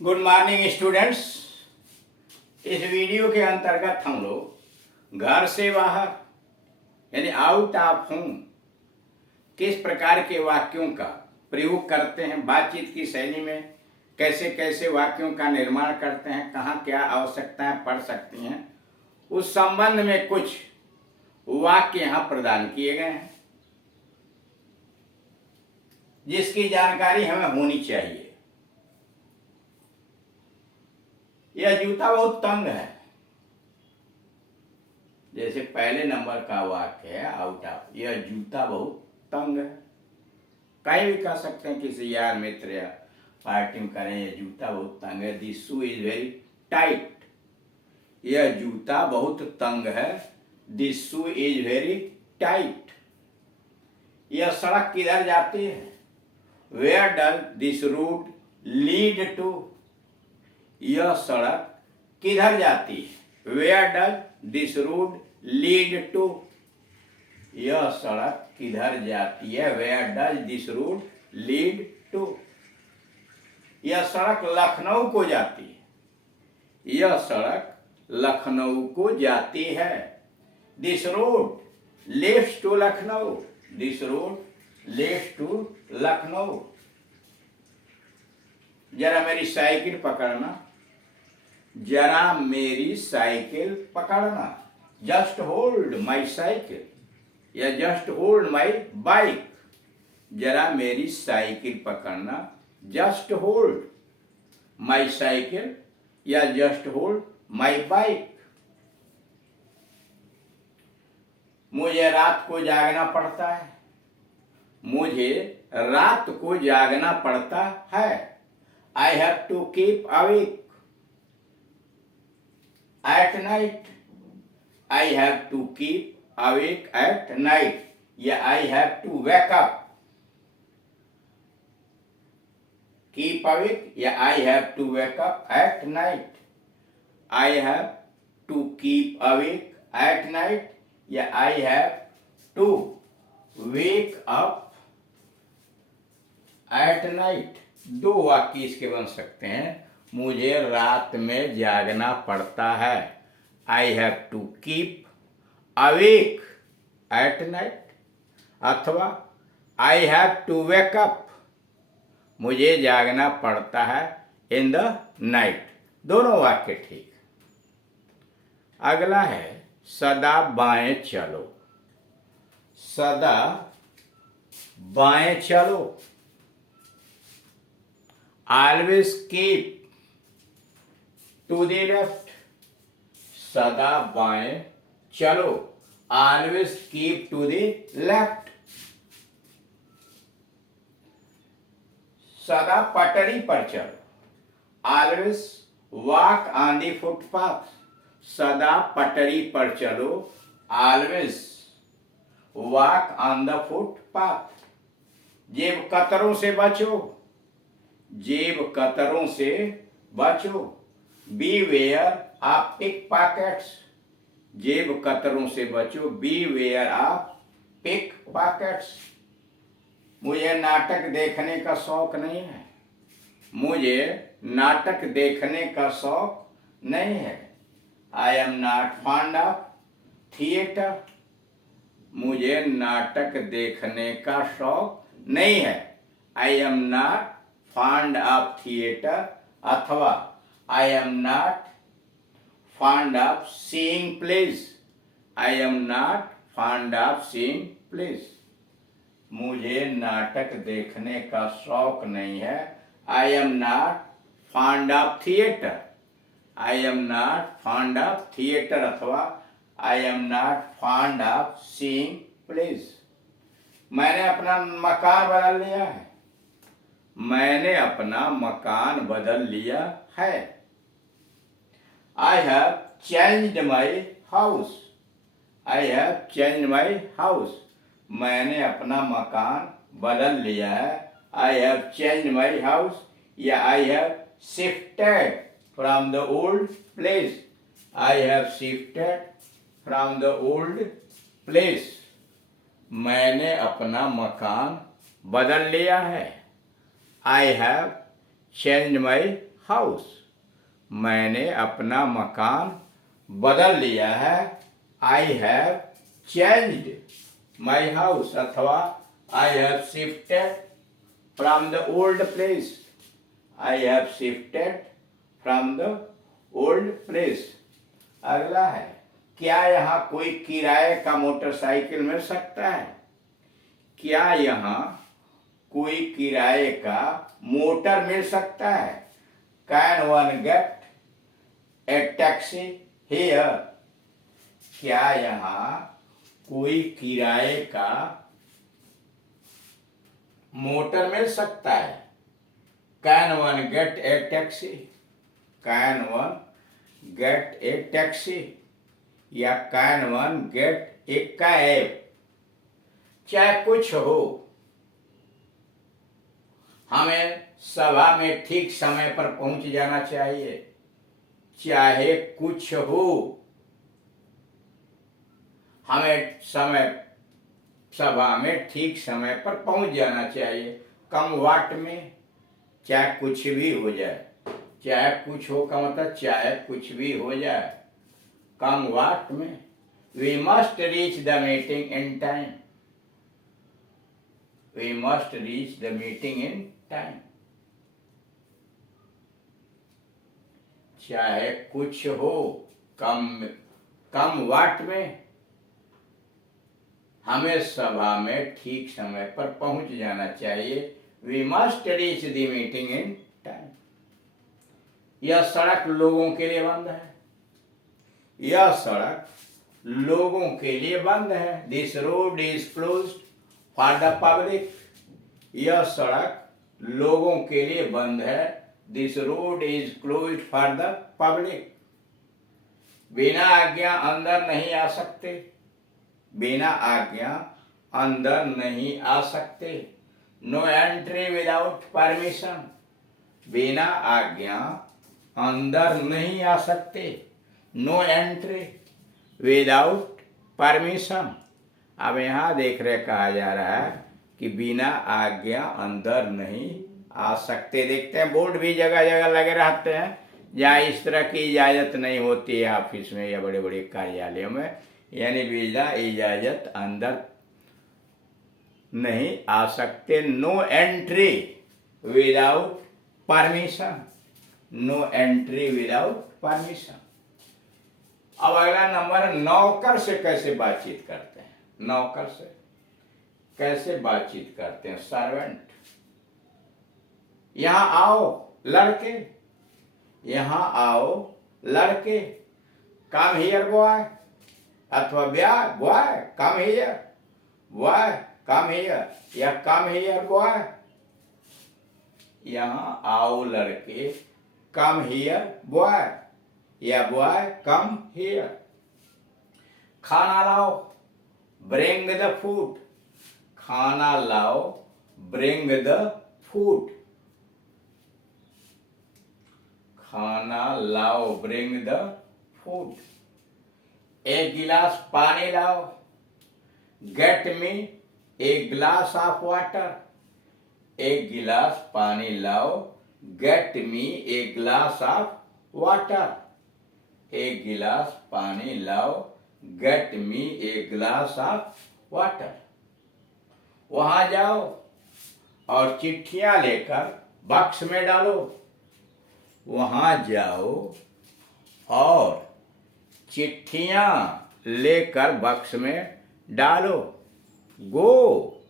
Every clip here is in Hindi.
Good morning students. इस वीडियो के अंतर्गत हम लोग घर से बाहर यानी आउट ऑफ होम किस प्रकार के वाक्यों का प्रयोग करते हैं, बातचीत की शैली में कैसे कैसे वाक्यों का निर्माण करते हैं, कहाँ क्या आवश्यकताएं पड़ सकती हैं, उस संबंध में कुछ वाक्य यहाँ प्रदान किए गए हैं जिसकी जानकारी हमें होनी चाहिए। यह जूता बहुत तंग है, जैसे पहले नंबर का वाक्य है आउट ऑफ। यह जूता बहुत तंग है, कहीं भी कह सकते हैं किसी यार मित्र या पार्टी में करें यह जूता बहुत तंग है। This shoe is very tight. यह जूता बहुत तंग है। This shoe is very tight. यह सड़क किधर जाती है? Where does this route lead to? यह सड़क किधर जाती है? Where does this route lead to? यह सड़क किधर जाती है? Where does this route lead to? यह सड़क लखनऊ को जाती है। यह सड़क लखनऊ को जाती है। This road leads to Lucknow. This road leads to Lucknow. जरा मेरी साइकिल पकड़ना। जरा मेरी साइकिल पकड़ना। जस्ट होल्ड माई साइकिल या जस्ट होल्ड माई बाइक। जरा मेरी साइकिल पकड़ना। जस्ट होल्ड माई साइकिल या जस्ट होल्ड माई बाइक। मुझे रात को जागना पड़ता है। मुझे रात को जागना पड़ता है। I have to keep awake at night. I have to keep awake at night. Yeah, I have to wake up. Keep awake. Yeah, I have to wake up at night. I have to keep awake at night. Yeah, I have to wake up at night. दो वाक्य इसके बन सकते हैं। मुझे रात में जागना पड़ता है। I have to keep awake at night. अथवा I have to wake up. मुझे जागना पड़ता है इन द नाइट। दोनों वाक्य ठीक। अगला है सदा बाएं चलो। सदा बाएं चलो। Always keep to the left. सदा बाएं चलो। Always keep to the left. सदा पटरी पर चलो। Always walk on the footpath. सदा पटरी पर चलो। Always walk on the footpath. जेब कतरों से बचो। जेब कतरों से बचो। Beware of pickpockets. जेब कतरों से बचो। Beware of pickpockets. मुझे नाटक देखने का शौक नहीं है। मुझे नाटक देखने का शौक नहीं है। I am not fond of theater. मुझे नाटक देखने का शौक नहीं है। I am not fond of theater. अथवा I am not fond of seeing plays. I am not fond of seeing plays. मुझे नाटक देखने का शौक नहीं है। I am not fond of theater. I am not fond of theater अथवा I am not fond of seeing plays. मैंने अपना मकान बदल लिया है। मैंने अपना मकान बदल लिया है। I have changed my house. I have changed my house. मैंने अपना मकान बदल लिया है। I have changed my house. या I have shifted from the old place. I have shifted from the old place. मैंने अपना मकान बदल लिया है। I have changed my house, मैंने अपना मकान बदल लिया है। I have changed my house, अथवा I have shifted from the old place. I have shifted from the old place. अगला है, क्या यहाँ कोई किराए का मोटरसाइकिल मिल सकता है? क्या यहाँ कोई किराए का मोटर मिल सकता है? Can one get a taxi here? क्या यहाँ कोई किराए का मोटर मिल सकता है? Can one get a taxi? Can one get a taxi या can one get a cab? चाहे कुछ हो, हमें सभा में ठीक समय पर पहुंच जाना चाहिए। चाहे कुछ हो, हमें सभा में ठीक समय पर पहुंच जाना चाहिए। कम वाट में, चाहे कुछ भी हो जाए। चाहे कुछ हो का मतलब चाहे कुछ भी हो जाए, कम वाट में। We must reach the meeting in time. We must reach the meeting in time. चाहे कुछ हो, कम वाट में, हमें सभा में ठीक समय पर पहुंच जाना चाहिए। We must reach the meeting in time. यह सड़क लोगों के लिए बंद है। यह सड़क लोगों के लिए बंद है। This road is closed for the public. यह सड़क लोगों के लिए बंद है। This road is closed for the public. बिना आज्ञा अंदर नहीं आ सकते। बिना आज्ञा अंदर नहीं आ सकते। No entry without permission. बिना आज्ञा अंदर नहीं आ सकते। No entry without permission. अब यहाँ देख रहे कहा जा रहा है कि बिना आज्ञा अंदर नहीं आ सकते। देखते हैं बोर्ड भी जगह जगह लगे रहते हैं जहाँ इस तरह की इजाज़त नहीं होती है ऑफिस में या बड़े बड़े कार्यालयों में, यानी बिना इजाज़त अंदर नहीं आ सकते। No entry without permission. No entry without permission. अब अगला नंबर, नौकर से कैसे बातचीत करते हैं? नौकर से कैसे बातचीत करते हैं? सर्वेंट। यहां आओ लड़के, यहां आओ लड़के। कम हियर बॉय, अथवा boy come here, boy come here या कम हियर बॉय। यहां आओ लड़के, कम हियर बॉय या बॉय कम हियर। खाना लाओ, ब्रिंग द फूड। खाना लाओ, ब्रिंग द फूड। खाना लाओ, ब्रिंग द फूड। एक गिलास पानी लाओ, get me a glass of water. एक गिलास पानी लाओ, get me a glass of water. एक गिलास पानी लाओ, get me a glass of water. वहां जाओ और चिट्ठियां लेकर बक्स में डालो। वहां जाओ और चिट्ठियां लेकर बक्स में डालो। गो,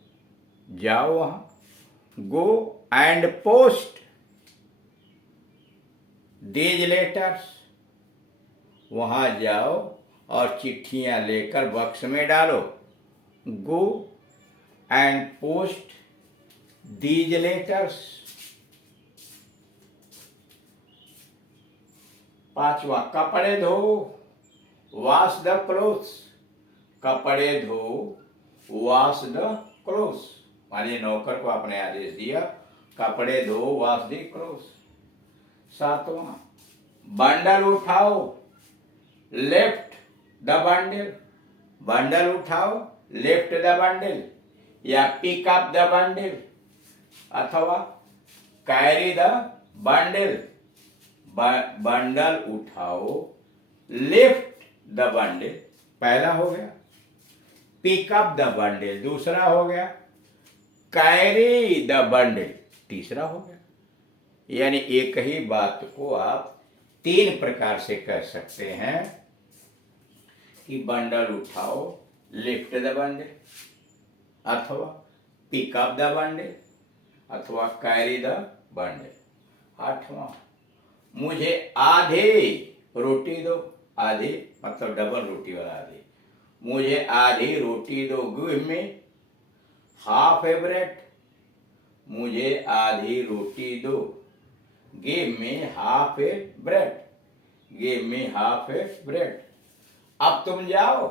जाओ वहां। Go and post these letters. वहां जाओ और चिट्ठियां लेकर बक्स में डालो। Go and post these letters. पांचवा, कपड़े धो, वॉश द क्लोथ्स। कपड़े धो, वॉश द क्लोथ्स। मानिए नौकर को आपने आदेश दिया, कपड़े धो, वॉश द क्लोथ्स। सातवां, बंडल उठाओ, लिफ्ट द बंडल। बंडल उठाओ, लिफ्ट द बंडल या पिक अप द बंडल अथवा कैरी द बंडल। बंडल उठाओ, लिफ्ट द बंडल पहला हो गया, पिकअप द बंडल दूसरा हो गया, कैरी द बंडल तीसरा हो गया। यानी एक ही बात को आप 3 प्रकार से कह सकते हैं कि बंडल उठाओ, लिफ्ट द बंडल, अथवा पिकअप द बंडल, अथवा कैरी द बंडल। 8वां, मुझे आधे रोटी दो, आधे मतलब डबल रोटी वाला आधे, मुझे आधी रोटी दो, गिव मी हाफ ए ब्रेड, मुझे आधी रोटी दो, गिव मी हाफ ए ब्रेड, गिव मी हाफ ए ब्रेड। अब तुम जाओ,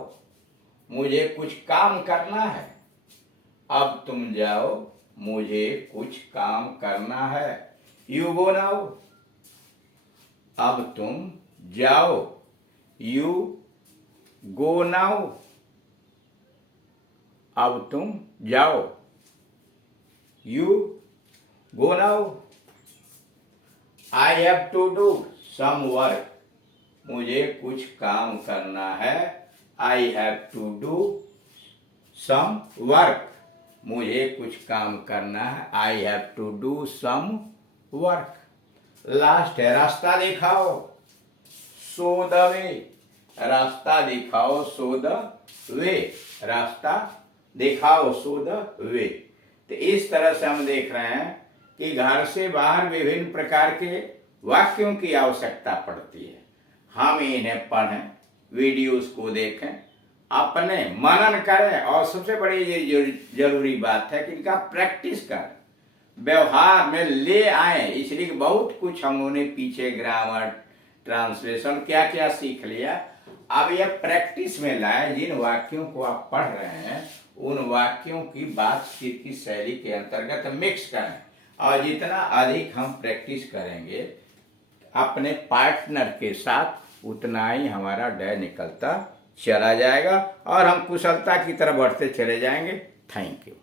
मुझे कुछ काम करना है, अब तुम जाओ, मुझे कुछ काम करना है, यू गो नाउ, अब तुम जाओ, यू गो नाउ, अब तुम जाओ, you go now. I have to do some work, मुझे कुछ काम करना है, I have to do some work, मुझे कुछ काम करना है, I have to do some work. Last है, रास्ता दिखाओ, शो द वे, रास्ता दिखाओ, शो द वे, रास्ता दिखाओ, शो द वे। तो इस तरह से हम देख रहे हैं कि घर से बाहर विभिन्न प्रकार के वाक्यों की आवश्यकता पड़ती है। हम इन्हें पढ़ें, वीडियोस को देखें, अपने मनन करें, और सबसे बड़ी ये जरूरी बात है कि इनका प्रैक्टिस करें, व्यवहार में ले आए। इसलिए बहुत कुछ हम लोगों ने पीछे ग्रामर, ट्रांसलेशन क्या क्या सीख लिया, अब यह प्रैक्टिस में लाए। जिन वाक्यों को आप पढ़ रहे हैं उन वाक्यों की बातचीत की शैली के अंतर्गत मिक्स करें, और जितना अधिक हम प्रैक्टिस करेंगे अपने पार्टनर के साथ, उतना ही हमारा डे निकलता चला जाएगा और हम कुशलता की तरफ बढ़ते चले जाएंगे। Thank you.